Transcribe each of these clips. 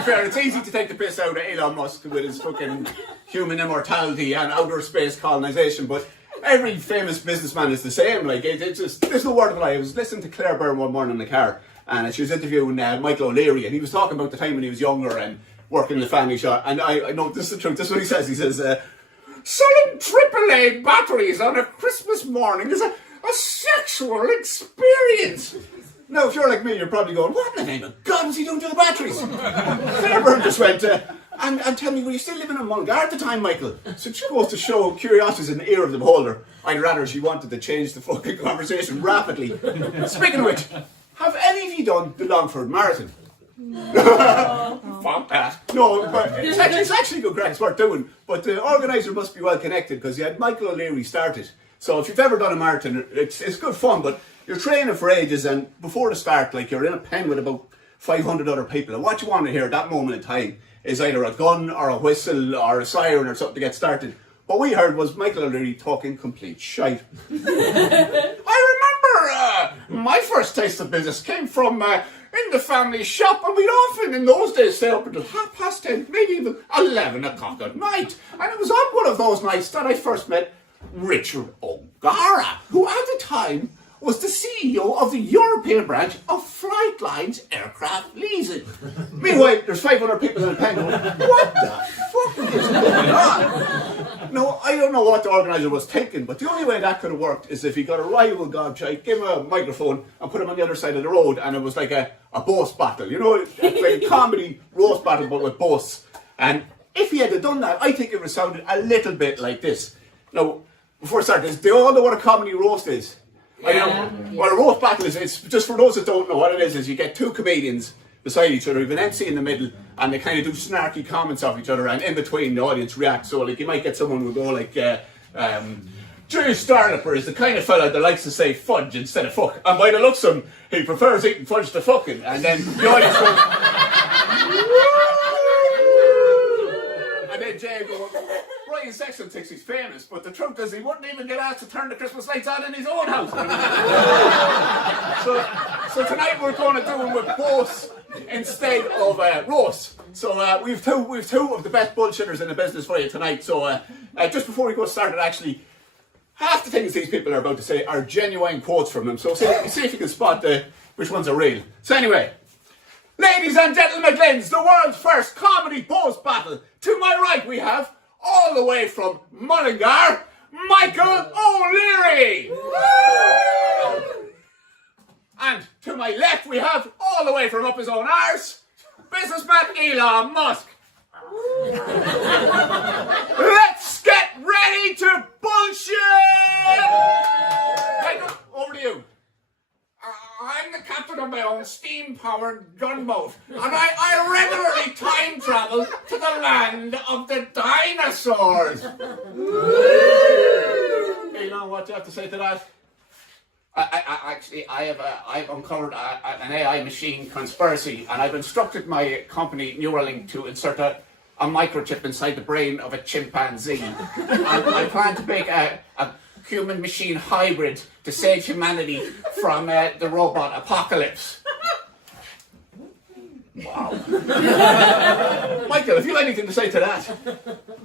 be fair, it's easy to take the piss out of Elon Musk with his fucking human immortality and outer space colonization, but every famous businessman is the same. Like, it's just, there's no word of a lie. I was listening to Claire Byrne one morning in the car, and she was interviewing Michael O'Leary, and he was talking about the time when he was younger and working in the family shop. And I know this is the truth. This is what he says. He says, selling AAA batteries on a Christmas morning is a sexual experience. Now, if you're like me, you're probably going, what in the name of God was he doing to the batteries? Claire Byrne just went, and tell me, were you still living in Mullingar at the time, Michael? So she goes to show curiosity is in the ear of the beholder. I'd rather she wanted to change the fucking conversation rapidly. Speaking of which, have any of you done the Longford Marathon? Fuck that. No, but it's actually good crack, it's worth doing. But the organiser must be well connected because he had Michael O'Leary started. So if you've ever done a marathon, it's good fun, but you're training for ages, and before the start, like, you're in a pen with about 500 other people, and what you want to hear at that moment in time is either a gun or a whistle or a siren or something to get started. What we heard was Michael O'Leary talking complete shite. I remember my first taste of business came from in the family shop, and we'd often in those days stay up until 10:30, maybe even 11 o'clock at night. And it was on one of those nights that I first met Richard O'Gara, who at the time was the CEO of the European branch of Flightline's aircraft leasing. Meanwhile, there's 500 people in the pen going, what the fuck is going on? No, I don't know what the organiser was thinking, but the only way that could have worked is if he got a rival gobshite, give him a microphone and put him on the other side of the road, and it was like a boast battle, you know, like a comedy roast battle but with boasts. And if he had done that, I think it would have sounded a little bit like this. Now, before I start this, do you all know what a comedy roast is? Yeah. Well, a roast battle is, it's just for those that don't know what it is you get two comedians beside each other, you have an MC in the middle, and they kind of do snarky comments off each other, and in between the audience reacts. So like you might get someone who go like, Jerry Starlipper is the kind of fella that likes to say fudge instead of fuck, and by the looks of him, he prefers eating fudge to fucking, and then the audience goes, and then Jay goes, Brian Sexton thinks he's famous, but the truth is he wouldn't even get asked to turn the Christmas lights on in his own house. so tonight we're going to do them with boasts instead of roasts. So we've two of the best bullshitters in the business for you tonight. So just before we go started, actually, half the things these people are about to say are genuine quotes from them. So see if you can spot which ones are real. So anyway, ladies and gentlemen, the world's first comedy boast battle. To my right we have, all the way from Mullingar, Michael O'Leary! And to my left we have, all the way from up his own arse, businessman Elon Musk. Let's get ready to bullshit! Michael, over to you. I'm the captain of my own steam-powered gunboat, and I regularly time travel to the land of the dinosaurs. Elon, what do you have to say to that? I've uncovered an AI machine conspiracy, and I've instructed my company Neuralink to insert a microchip inside the brain of a chimpanzee. And I plan to make a human-machine hybrid to save humanity from the robot apocalypse. Wow. Michael, have you anything to say to that?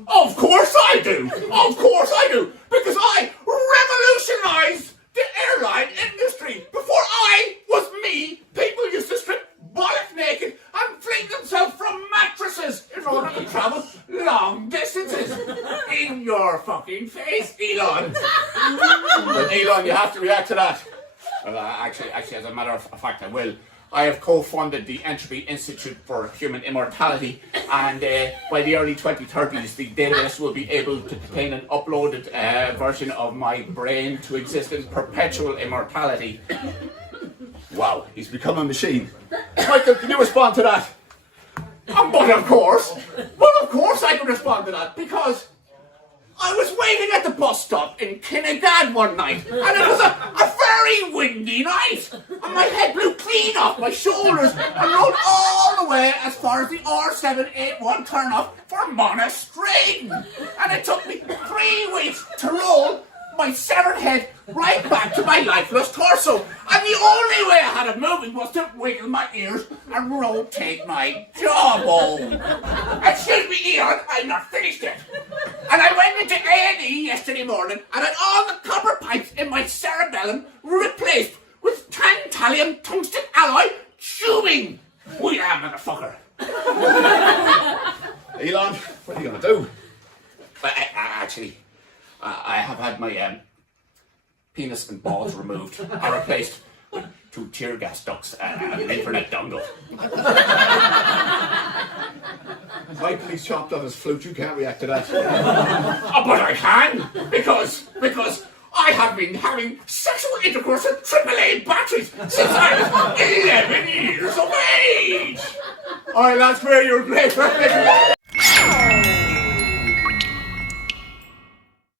Of course I do! Of course I do! Because I revolutionized the airline industry! Before I was me, people used to strip bollock naked and fling themselves from mattresses in order to travel long distances. In your fucking face, Elon. Well, Elon, you have to react to that. Well, actually, as a matter of fact, I will. I have co-funded the Entropy Institute for Human Immortality, and by the early 2030s, the database will be able to contain an uploaded version of my brain to exist in perpetual immortality. Wow, he's become a machine. Michael, can you respond to that? But of course I can respond to that, because I was waiting at the bus stop in Kinnegad one night, and it was a very windy night, and my head blew clean off my shoulders and rolled all the way as far as the R781 turnoff for Monastring. And it took me 3 weeks to roll my severed head right back to my lifeless torso. And the only way I had it moving was to wiggle my ears and rotate my jawbone. Excuse me, Ian, I'm not finished yet. And I went into A&E yesterday morning and had all the copper pipes in my cerebellum replaced with tantalum tungsten alloy tubing. We are, motherfucker. Elon, what are you going to do? Actually, I have had my penis and balls removed and replaced with 2 tear gas ducts and an internet dongle. My police chopped on his flute, you can't react to that. Oh, but I can, because I have been having sexual intercourse with AAA batteries since I was 11 years of age. All right, lads, where you're great.